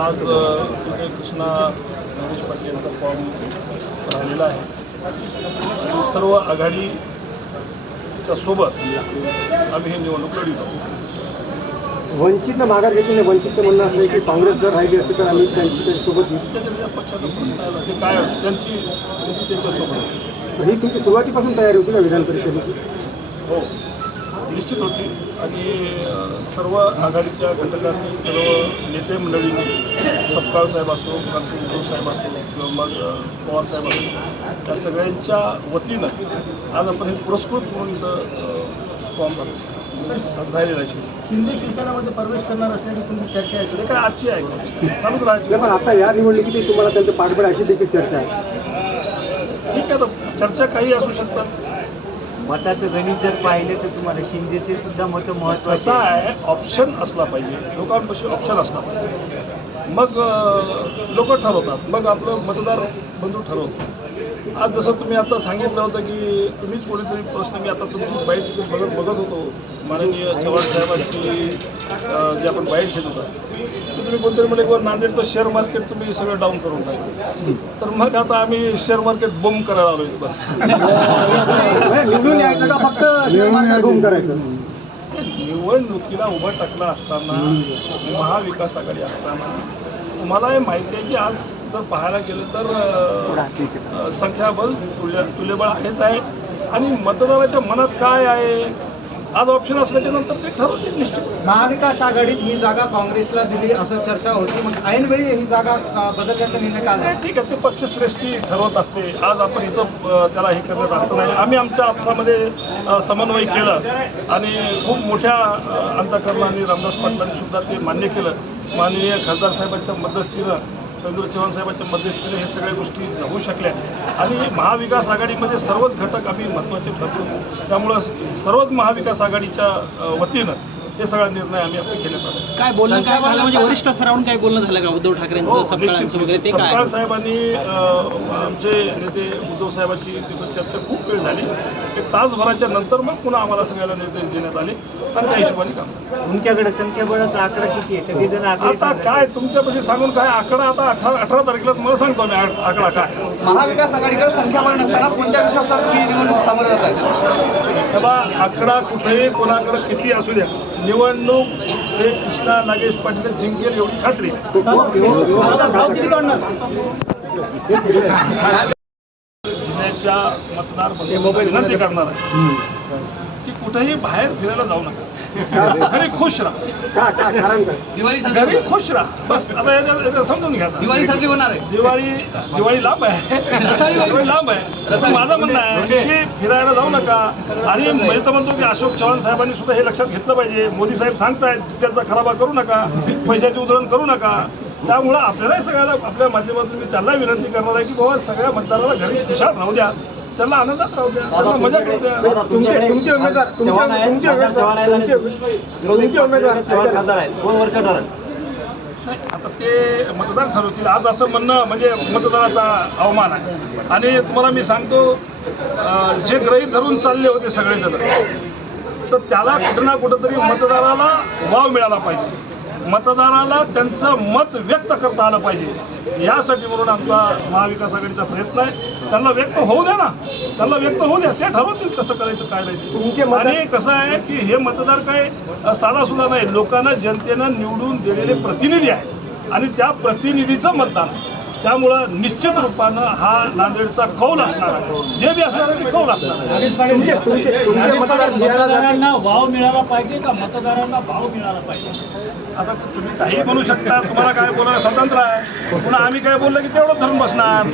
आज विजय कृष्णा गणेश पाटील यांचा फॉर्म राहिलेला आहे आणि सर्व आघाडीच्या सोबत आम्ही ही निवडणूक लढीत आहोत. वंचितनं माघार घेतली नाही. वंचितचं म्हणणं असं आहे की काँग्रेस जर राहिली असते तर आम्ही त्यांच्यासोबत त्याच्या पक्षाचा प्रश्न आहे ते काय त्यांची त्यांच्यासोबत ही तुमची सुरुवातीपासून तयारी होती का विधान परिषदेची? हो निश्चित होती आणि सर्व आघाडीच्या घटकांनी सर्व नेते मंडळींनी सपकाळ साहेब असो, उद्धव साहेब असो किंवा मग पवार साहेब असो त्या सगळ्यांच्या वतीनं आज आपण हे पुरस्कृत म्हणून इथं फॉर्म राहिलेला आहे. शिंदे शिवसेनेमध्ये प्रवेश करणार असल्याची तुमची चर्चा आहे. ते काय आजची आहे चालूच राहायची. पण आता या निवडणुकीत तुम्हाला त्यांचं पाठबळ अशी देखील चर्चा आहे. ठीक आहे, तर चर्चा काही असू शकतात. मताचं गणित जर पाहिलं तर तुम्हाला शिंदेचे सुद्धा मतं महत्त्वाचं कसं आहे, ऑप्शन असला पाहिजे, लोकांपाशी ऑप्शन असला पाहिजे, मग लोक ठरवतात, मग आपलं मतदार बंधू ठरवतो. आज जसं तुम्ही आता सांगितलं होतं की तुम्हीच कोणीतरी प्रश्न मी आता तुमची बाईट बघत होतो माननीय चव्हाण साहेबांची जी आपण बाईट घेत होता तुम्ही कोणतरी म्हणे की नांदेडचं शेअर मार्केट तुम्ही सगळं डाऊन करून टाकलं. तर मग आता आम्ही शेअर मार्केट बंद करायला आलोय. बस निवडून यायचं का फक्त निवडून करायचं? निवडणुकीला उभं टाकलं असताना महाविकास आघाडी असताना तुम्हाला हे माहिती आहे की आज जर पाहायला गेलं तर संख्याबळ तुल्यबळ आहेच आहे आणि मतदाराच्या मनात काय आहे आज ऑप्शन असल्याच्या नंतर ते ठरवतील निश्चित. महाविकास आघाडीत ही जागा काँग्रेसला दिली असं चर्चा होती. मग ऐनवेळी ही जागा बदलण्याचा निर्णय का झाला? ठीक आहे, ते पक्षश्रेष्ठी ठरवत असते. आज आपण इथं त्याला हे करण्यात अर्थ नाही. आम्ही आमच्या आपसामध्ये समन्वय केलं आणि खूप मोठ्या अंतकरणाने रामदास पाटलांनी सुद्धा ते मान्य केलं. माननीय खासदार साहेबांच्या मध्यस्थीनं रवींद्र चव्हाण साहेबांच्या मध्यस्थीने हे सगळ्या गोष्टी होऊ शकल्या आणि महाविकास आघाडीमध्ये सर्वच घटक आम्ही महत्त्वाचे ठरतो. त्यामुळं सर्वच महाविकास आघाडीच्या वतीनं हे सगळा निर्णय आम्ही आपले घेण्यात आला. काय बोलणं काय झालं म्हणजे वरिष्ठ स्तरावरून काय बोलणं झालं का उद्धव ठाकरेंचं सपकाळांचं वगैरे ते काय? सपकाळ साहेबांनी आमचे नेते उद्धव साहेबांची तिथं चर्चा खूप वेळ झाली. एक तासभराच्या नंतर मग पुन्हा आम्हाला सगळ्याला निर्देश देण्यात आले आणि त्या हिशोबाने काम. तुमच्याकडे संख्याबळाचा आकडा किती आहे? सगळेजण आता काय तुमच्यापाशी सांगून काय आकडा आता 18 तारखेला मला सांगतो मी आकडा काय. महाविकास आघाडीकडे संख्याबळ नसताना कोणत्या विश्वासात ही निवडणूक सामोरं जात आहे? तेव्हा आकडा कुठेही कोणाकडे किती असू द्या निवडणूक हे कृष्णा नागेश पाटील जिंकेल एवढी खात्री. जिल्ह्याच्या मतदार विनंती करणार आहे की कुठेही बाहेर फिरायला जाऊ नका. घरी खुश राहा, घरी खुश राहा बस. आता याच्या समजून घ्या. दिवाळी साजरी होणार आहे. दिवाळी लांब आहे, दिवाळी लांब आहे. माझं म्हणणं आहे की फिरायला जाऊ नका. आणि मी तर म्हणतो की अशोक चव्हाण साहेबांनी सुद्धा हे लक्षात घेतलं पाहिजे. मोदी साहेब सांगतायत त्यांचा खराबा करू नका, पैशाची उधळण करू नका. त्यामुळं आपल्याला सगळ्याला आपल्या माध्यमातून मी त्यांना विनंती करणार आहे की बाबा सगळ्या मतदाराला घरी खुशाल राहू द्या, त्यांना आनंदात राहू द्या, त्यांना मजा करू द्या. तुमचे उमेदवार आता ते मतदार ठरवतील. आज असं म्हणणं म्हणजे मतदाराचा अवमान आहे. आणि तुम्हाला मी सांगतो जे गृहीत धरून चालले होते सगळेजण तर त्याला कुठं ना कुठंतरी मतदाराला वाव मिळाला पाहिजे, मतदाराला त्यांचं मत व्यक्त करता आलं पाहिजे. यासाठी म्हणून आमचा महाविकास आघाडीचा प्रयत्न आहे. त्यांना व्यक्त होऊ द्या ना, त्यांना व्यक्त होऊ द्या, ते ठरवतील कसं करायचं काय नाही. आणि कसं आहे की हे मतदार काय साधा सुद्धा नाही, लोकांना जनतेनं निवडून दिलेले प्रतिनिधी आहे आणि त्या प्रतिनिधीचं मतदान. त्यामुळं निश्चित रूपानं हा नांदेडचा कौल असणार आहे. जे बी असणार आहे ते कौल असणार आहे. मतदारांना वाव मिळाला पाहिजे का मतदारांना भाव मिळाला पाहिजे? आता तुम्ही काही बोलू शकता, तुम्हाला काय बोलायला स्वतंत्र आहे. पुन्हा आम्ही काय बोललं की तेवढं धरून बसणार.